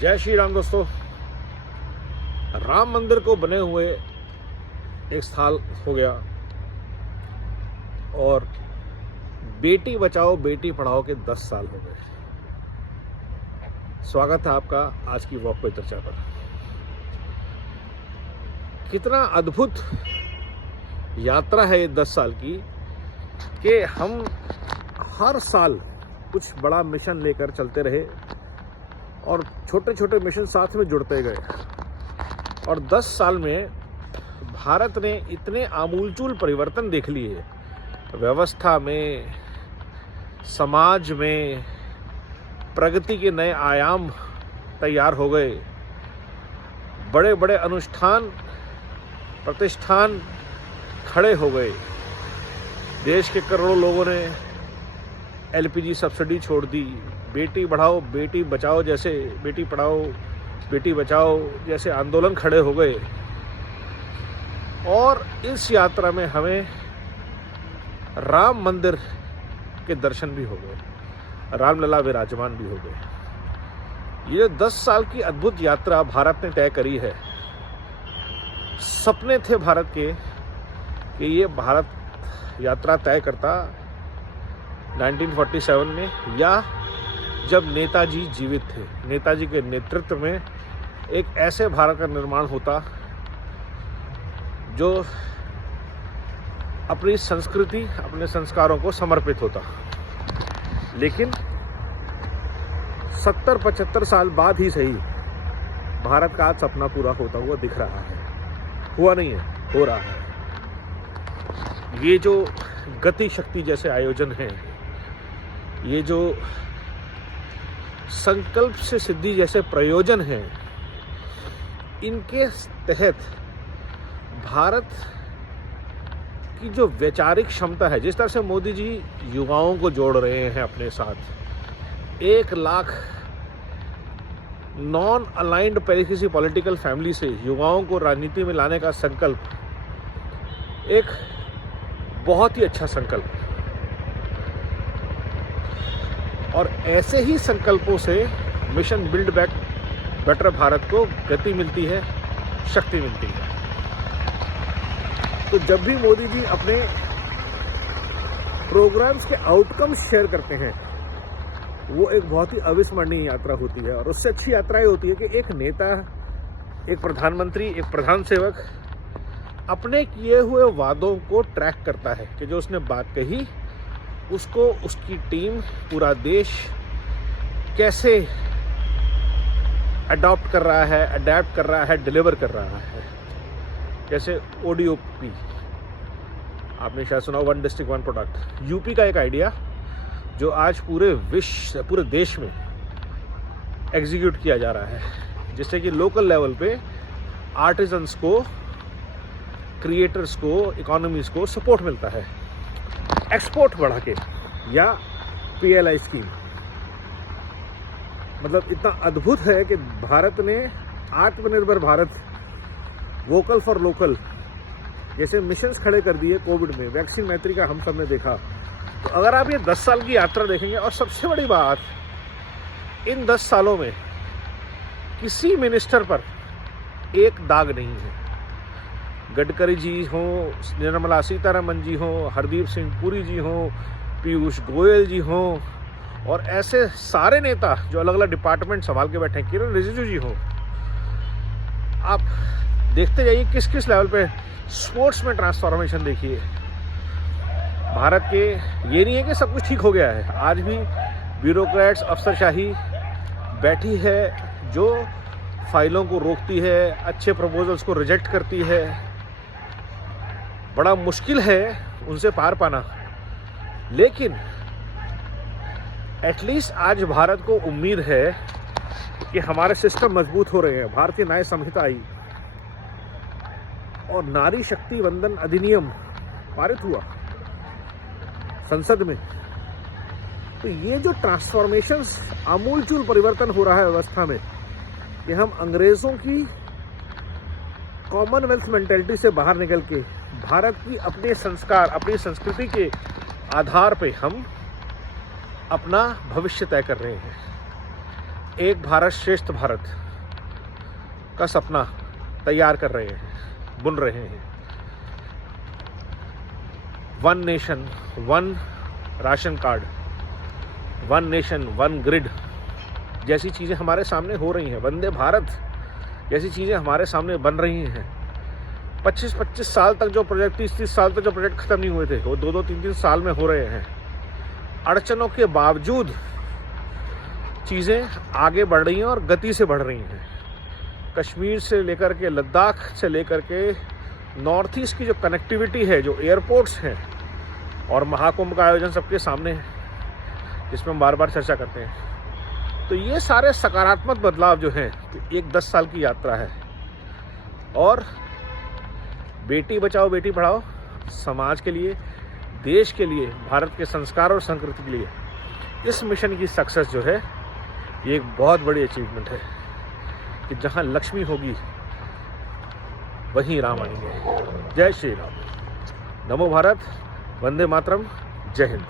जय श्री राम दोस्तों। राम मंदिर को बने हुए एक साल हो गया और बेटी बचाओ बेटी पढ़ाओ के 10 साल हो गए। स्वागत है आपका आज की वॉक पे चर्चा पर। कितना अद्भुत यात्रा है ये 10 साल की कि हम हर साल कुछ बड़ा मिशन लेकर चलते रहे और छोटे छोटे मिशन साथ में जुड़ते गए और 10 साल में भारत ने इतने आमूलचूल परिवर्तन देख लिए, व्यवस्था में, समाज में प्रगति के नए आयाम तैयार हो गए। बड़े बड़े अनुष्ठान प्रतिष्ठान खड़े हो गए। देश के करोड़ों लोगों ने एलपीजी सब्सिडी छोड़ दी। बेटी बढ़ाओ बेटी बचाओ जैसे, बेटी पढ़ाओ बेटी बचाओ जैसे आंदोलन खड़े हो गए और इस यात्रा में हमें राम मंदिर के दर्शन भी हो गए, रामलला विराजमान भी हो गए। ये 10 साल की अद्भुत यात्रा भारत ने तय करी है। सपने थे भारत के कि ये भारत यात्रा तय करता 1947 में, या जब नेताजी जीवित थे। नेताजी के नेतृत्व में एक ऐसे भारत का निर्माण होता जो अपनी संस्कृति, अपने संस्कारों को समर्पित होता। लेकिन 70-75 साल बाद ही सही भारत का आज सपना पूरा होता हुआ दिख रहा है। हुआ नहीं है, हो रहा है। ये जो गति शक्ति जैसे आयोजन हैं, ये जो संकल्प से सिद्धि जैसे प्रयोजन हैं, इनके तहत भारत की जो वैचारिक क्षमता है, जिस तरह से मोदी जी युवाओं को जोड़ रहे हैं अपने साथ, 1 लाख नॉन अलाइंड किसी पॉलिटिकल फैमिली से युवाओं को राजनीति में लाने का संकल्प एक बहुत ही अच्छा संकल्प। और ऐसे ही संकल्पों से mission build back better Bharat को गति मिलती है, शक्ति मिलती है। तो जब भी मोदी जी अपने प्रोग्राम्स के आउटकम्स शेयर करते हैं, वो एक बहुत ही अविस्मरणीय यात्रा होती है। और उससे अच्छी यात्रा ये होती है कि एक नेता, एक प्रधानमंत्री, एक प्रधान सेवक अपने किए हुए वादों को ट्रैक करता है कि जो उसने बात कही उसको उसकी टीम, पूरा देश कैसे अडॉप्ट कर रहा है, अडेप्ट कर रहा है, डिलीवर कर रहा है। जैसे ODOP आपने शायद सुना, 1 डिस्ट्रिक्ट 1 प्रोडक्ट। यूपी का एक आइडिया जो आज पूरे विश्व, पूरे देश में एग्जीक्यूट किया जा रहा है, जिससे कि लोकल लेवल पे आर्टिजन्स को, क्रिएटर्स को, इकोनॉमीज को सपोर्ट मिलता है। एक्सपोर्ट बढ़ा के, या PLI स्कीम। मतलब इतना अद्भुत है कि भारत ने आत्मनिर्भर भारत, वोकल फॉर लोकल जैसे मिशंस खड़े कर दिए। कोविड में वैक्सीन मैत्री का हम सब ने देखा। तो अगर आप ये 10 साल की यात्रा देखेंगे, और सबसे बड़ी बात, इन 10 सालों में किसी मिनिस्टर पर एक दाग नहीं है। गडकरी जी हों, निर्मला सीतारमण जी हों, हरदीप सिंह पुरी जी हों, पीयूष गोयल जी हों, और ऐसे सारे नेता जो अलग अलग डिपार्टमेंट संभाल के बैठे हैं, किरण रिजिजू जी हों। आप देखते जाइए किस किस लेवल पे स्पोर्ट्स में ट्रांसफॉर्मेशन देखिए भारत के। ये नहीं है कि सब कुछ ठीक हो गया है। आज भी ब्यूरोक्रेट्स, अफसरशाही बैठी है जो फाइलों को रोकती है, अच्छे प्रपोजल्स को रिजेक्ट करती है। बड़ा मुश्किल है उनसे पार पाना। लेकिन एटलीस्ट आज भारत को उम्मीद है कि हमारे सिस्टम मजबूत हो रहे हैं। भारतीय न्याय संहिता आई और नारी शक्ति वंदन अधिनियम पारित हुआ संसद में। तो ये जो ट्रांसफॉर्मेशंस, आमूलचूल परिवर्तन हो रहा है व्यवस्था में, कि हम अंग्रेजों की कॉमनवेल्थ मेंटेलिटी से बाहर निकल के भारत की अपने संस्कार, अपनी संस्कृति के आधार पे हम अपना भविष्य तय कर रहे हैं। एक भारत श्रेष्ठ भारत का सपना तैयार कर रहे हैं, बुन रहे हैं। One nation one ration card, one nation one grid जैसी चीज़ें हमारे सामने हो रही हैं, वंदे भारत जैसी चीज़ें हमारे सामने बन रही हैं। 25-25 साल तक जो प्रोजेक्ट, 30-30 साल तक जो प्रोजेक्ट ख़त्म नहीं हुए थे, वो 2-2, 3-3 साल में हो रहे हैं। अड़चनों के बावजूद चीज़ें आगे बढ़ रही हैं और गति से बढ़ रही हैं। कश्मीर से लेकर के लद्दाख से लेकर के नॉर्थ ईस्ट की जो कनेक्टिविटी है, जो एयरपोर्ट्स हैं, और महाकुंभ का आयोजन सबके सामने है जिसमें हम बार बार चर्चा करते हैं। तो ये सारे सकारात्मक बदलाव जो हैं, एक 10 साल की यात्रा है। और बेटी बचाओ बेटी पढ़ाओ समाज के लिए, देश के लिए, भारत के संस्कार और संस्कृति के लिए इस मिशन की सक्सेस जो है, ये एक बहुत बड़ी अचीवमेंट है कि जहाँ लक्ष्मी होगी वहीं राम आएंगे। जय श्री राम। नमो भारत, वंदे मातरम, जय हिंद।